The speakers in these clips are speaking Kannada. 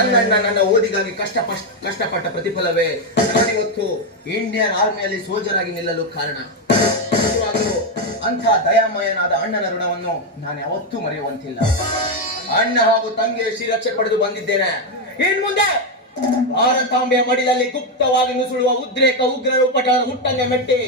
ನನ್ನಣ್ಣ ನನ್ನ ಓದಿಗಾಗಿ ಕಷ್ಟ ಕಷ್ಟಪಟ್ಟ ಪ್ರತಿಫಲವೇ. ನಾನಿವತ್ತು ಇಂಡಿಯನ್ ಆರ್ಮಿಯಲ್ಲಿ ಸೋಲ್ಜರ್ ಆಗಿ ನಿಲ್ಲಲು ಕಾರಣ. ಅಂಥ ದಯಾಮಯನಾದ ಅಣ್ಣನ ಋಣವನ್ನು ನಾನು ಯಾವತ್ತೂ ಮರೆಯುವಂತಿಲ್ಲ. ಅಣ್ಣ ಹಾಗೂ ತಂಗಿಯ ಶ್ರೀರಕ್ಷೆ ಪಡೆದು ಬಂದಿದ್ದೇನೆ. ಇನ್ ಮುಂದೆ ಭಾರತಾಂಬೆಯ ಮಡಿಲಲ್ಲಿ ಗುಪ್ತವಾಗಿ ನುಸುಳುವ ಉದ್ರೇಕ ಉಗ್ರರು ಪಟರ ಹುಟ್ಟಂಗೆ ಮೆಟ್ಟಿ.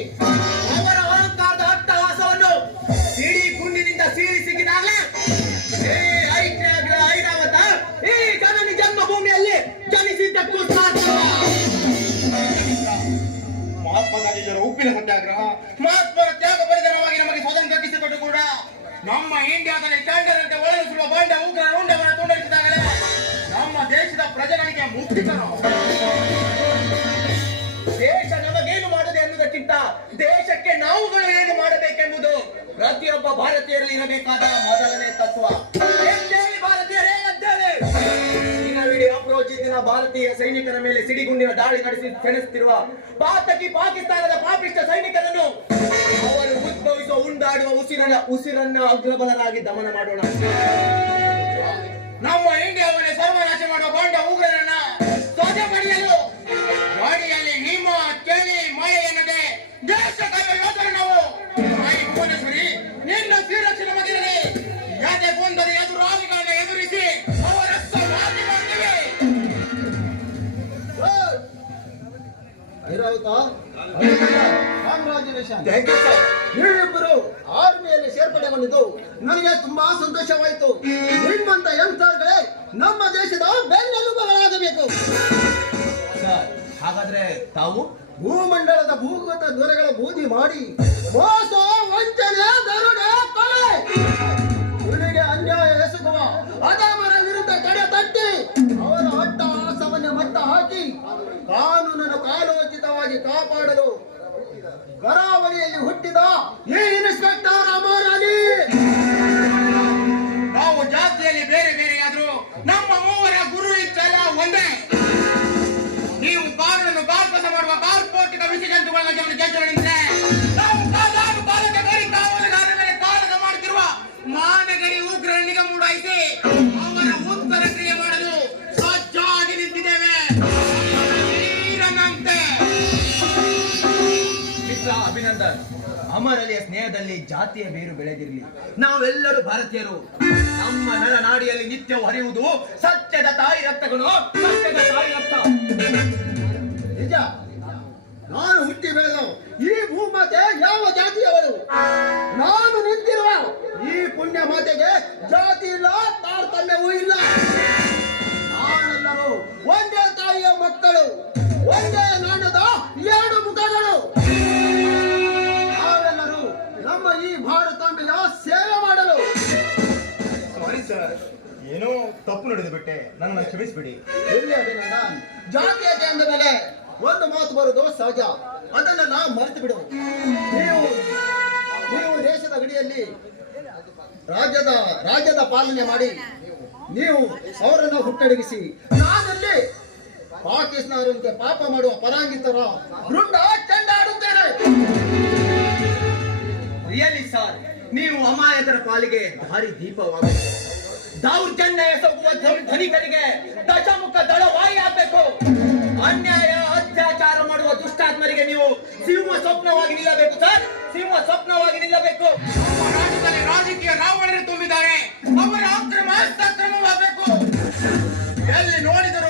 ನಮ್ಮ ಇಂಡಿಯಾದಲ್ಲಿ ಟಂಡರಂತೆ ಒಳಗಿಸಿರುವ ಬಂಡ ಉಗ್ರ ಉಂಡವರ ತುಂಡರಿಸಿದಾಗಲೇ ನಮ್ಮ ದೇಶದ ಪ್ರಜೆಗಳಿಗೆ ಮುಕ್ತಿತರ ದೇಶ ನಮಗೇನು ಮಾಡದೆ ಎನ್ನುವುದಕ್ಕಿಂತ ದೇಶಕ್ಕೆ ನಾವುಗಳು ಏನು ಮಾಡಬೇಕೆಂಬುದು ಪ್ರತಿಯೊಬ್ಬ ಭಾರತೀಯರಲ್ಲಿ ಇರಬೇಕಾದ ಮೊದಲನೇ ತತ್ವ. ಭಾರತೀಯರೇ, ಎದ್ದೇಳಿ. ದಿನವಿಡೀ ಭಾರತೀಯ ಸೈನಿಕರ ಮೇಲೆ ಸಿಡಿಗುಂಡಿನ ದಾಳಿ ನಡೆಸಿ ಸೆಣಸುತ್ತಿರುವ ಪಾತಕಿ ಪಾಕಿಸ್ತಾನದ ಪಾಪಿಷ್ಟ ಸೈನಿಕರನ್ನು ಉಸಿರನ್ನ ಉಸಿರನ್ನ ಅಗ್ರಬಲರಾಗಿ ದಮನ ಮಾಡೋಣ. ನಮ್ಮ ಇಂಡಿಯಾವನ್ನೇ ಸರ್ವನಾಶ ಮಾಡುವ ಬಂಡ ಉಗ್ರರನ್ನ ಸ್ವಚ್ಛ ಪಡೆಯಲು ಗಾಡಿಯಲ್ಲಿ ನಿಮ್ಮ ಚಳಿ ಮಳೆ ಎನ್ನದೆ ದೇಶ ಕಾಯುವ ಯೋಧರು ನಾವು. ತಾಯಿ ಭುವನೇಶ್ವರಿ ನಿನ್ನ ಶ್ರೀರಕ್ಷಣ ಮಧ್ಯದಲ್ಲಿ ಯಾಕೆ ಬಂದರೆ ಎದುರಾಳಿಗಳನ್ನ ಎದುರಿಸಿ ಅವರ ಸಮಾಧಿ ಮಾಡ್ತೀವಿ ಐರಾವತ you, sir. ನೀವಿಬ್ಬರು ಆರ್ಮಿಯಲ್ಲಿ ಸೇರ್ಪಡೆ ಬಂದಿದ್ದು ನನಗೆ ತುಂಬಾ ಸಂತೋಷವಾಯಿತು. ನಿಮ್ಮಂತ ಯಂಗ್ಸ್ಟರ್ಗಳೇ ನಮ್ಮ ದೇಶದ ಬೆನ್ನೆಲುಬುಗಳಾಗಬೇಕು. ಹಾಗಾದ್ರೆ ತಾವು? ಭೂಮಂಡಲದ ಭೂಗತ ದೊರೆಗಳ ಬೂದಿ ಮಾಡಿ ಮೋಸ ವಂಚನೆ ದರುಡೆ ಕೊಲೆ ಇವರಿಗೆ ಅನ್ಯಾಯ ಎಸಗುವ ಅದಾಮರ ವಿರುದ್ಧ ಕಡೆ ತಟ್ಟಿ ಅವರ ಅಟ್ಟಹಾಸವನ್ನೇ ಮಟ್ಟ ಹಾಕಿ ಕಾನೂನನ್ನು ಕಾಲೋಚಿತವಾಗಿ ಕಾಪಾಡಲು ಕರಾವಳಿಯಲ್ಲಿ ಹುಟ್ಟಿದ ಈ ಇನ್ಸ್ಪೆಕ್ಟರ್ ಅಮರ್ ಅಲಿ ನಾವು ಜಾತಿಯಲ್ಲಿ ಬೇರೆ ಬೇರೆ ಆದ್ರೂ ನಮ್ಮ ಮೂವರ ಗುರು ಇಷ್ಟೆಲ್ಲ ಒಂದೇ. ನೀವು ಕಾನೂನನ್ನು ಕಾರ್ಪಸ ಮಾಡುವ ಕಾರ್ಪೋಟಿಕ ವಿಷಜಂತುಗಳ ಜನ ಮಿತ್ರ ಅಭಿನಂದನ್. ಅಮರಲಿಯ ಸ್ನೇಹದಲ್ಲಿ ಜಾತಿಯ ಬೇರು ಬೆಳೆದಿರಲಿ. ನಾವೆಲ್ಲರೂ ಭಾರತೀಯರು. ನಮ್ಮ ನರನಾಡಿಯಲ್ಲಿ ನಿತ್ಯವೂ ಹರಿಯುವುದು ಸತ್ಯದ ತಾಯಿ ರಕ್ತಗಳು ಸತ್ಯದ ತಾಯಿ ರಕ್ತ. ನಿಜ? ನಾನು ಹುಟ್ಟಿ ಬೆಳೆದವು ಈ ಭೂಮಾತೆ ಯಾವ ಜಾತಿಯವರು? ನಾನು ನಿಂತಿರುವ ಈ ಪುಣ್ಯ ಮಾತೆಗೆ ಜಾತಿ ಇಲ್ಲ, ತಾರತಮ್ಯವೂ ಇಲ್ಲ. ನಾವೆಲ್ಲರೂ ಒಂದೇ ತಾಯಿಯ ಮಕ್ಕಳು. ಒಂದೇ ನಾಣ್ಯದ ಎರಡು ಮುಖಗಳು. ಭಾರತಾಂಬೆಯ ಸೇವೆ ಮಾಡಲು. ಸಾರಿ ಸರ್ ಏನೋ ತಪ್ಪು ನಡೆದು ಬಿಟ್ಟೆ. ನನ್ನನ್ನು ಕ್ಷಮಿಸ್ಬಿಡಿ. ಎಲ್ಲಿ ಅಭಿನಂದನ್. ಜಾತೀಯತೆ ಅಂದ ಮೇಲೆ ಒಂದು ಮಾತು ಬರುವುದು ಸಹಜ. ಅದನ್ನೆಲ್ಲ ಮರೆತು ಬಿಡು ನೀವು ನೀವು ದೇಶದ ಗಡಿಯಲ್ಲಿ ರಾಜ್ಯದ ರಾಜ್ಯದ ಪಾಲನೆ ಮಾಡಿ ನೀವು ಅವರನ್ನು ಹುಟ್ಟಡಗಿಸಿ. ನಾನಲ್ಲಿ ಪಾಕಿಸ್ತಾನದಂತೆ ಪಾಪ ಮಾಡುವ ಪರಾಂಗಿತರ ವೃಂದ ಚೆಂಡಾಡುತ್ತೇನೆ. ರಿಯಲಿ ಸರ್ ನೀವು ಅಮಾಯಕರ ಪಾಲಿಗೆ ಭಾರಿ ದೀಪವಾಗಬೇಕು ದೌರ್ಜನ್ಯ ಎಸಗುವ ಧನಿಕರಿಗೆ ದಶಮುಖ ದಳವಾಯಿ ಆಗಬೇಕು. ಅನ್ಯಾಯ, ಅತ್ಯಾಚಾರ ಮಾಡುವ ದುಷ್ಟಾತ್ಮರಿಗೆ ನೀವು ಸಿಂಹ ಸ್ವಪ್ನವಾಗಿ ನಿಲ್ಲಬೇಕು ಸರ್. ಸಿಂಹ ಸ್ವಪ್ನವಾಗಿ ನಿಲ್ಲಬೇಕು. ರಾಜ್ಯದಲ್ಲಿ ರಾಜಕೀಯ ರಾವಣರು ತುಂಬಿದ್ದಾರೆ. ಅವರ ಅಕ್ರಮ ಹಸ್ತಕ್ರಮವಾಗಬೇಕು. ಎಲ್ಲಿ ನೋಡಿದರೂ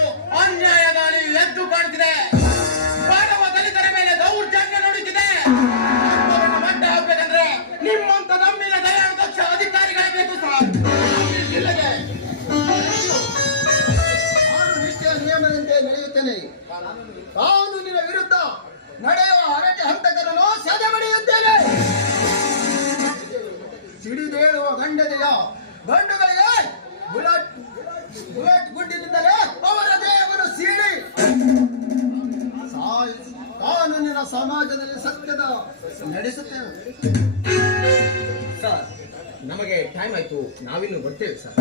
ನಡೆಯುತ್ತೇನೆ ಕಾನೂನಿನ ವಿರುದ್ಧ ನಡೆಯುವ ಹರಟೆ ಹಂತಕರನ್ನು ಸದೆಬಡಿಯುತ್ತೇನೆ ಸಿಡಿದೇಳುವ ಗಂಡದೆಯ ಗಂಡುಗಳಿಗೆ ಬುಲೆಟ್ ಬುಲೆಟ್ ಗುಂಡಿನಿಂದಲೇ ಅವರ ದೇಹವನ್ನು ಸೀಳಿ. ಕಾನೂನಿನ ಸಮಾಜದಲ್ಲಿ ಸತ್ಯದ ನಡೆಸುತ್ತೇವೆ. ಸರ್ ನಮಗೆ ಟೈಮ್ ಆಯ್ತು. ನಾವಿನ್ನು ಬರ್ತೇವೆ ಸರ್.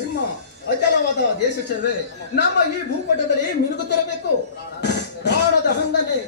ನಿಮ್ಮ ಅಚಲವಾದ ದೇಶ ಸೇವೆ. ನಮ್ಮ ಈ ಭೂಪಟದಲ್ಲಿ ಮಿನುಗುತ್ತಿರಬೇಕು. ಪ್ರಾಣದ ಹಂಗನೆ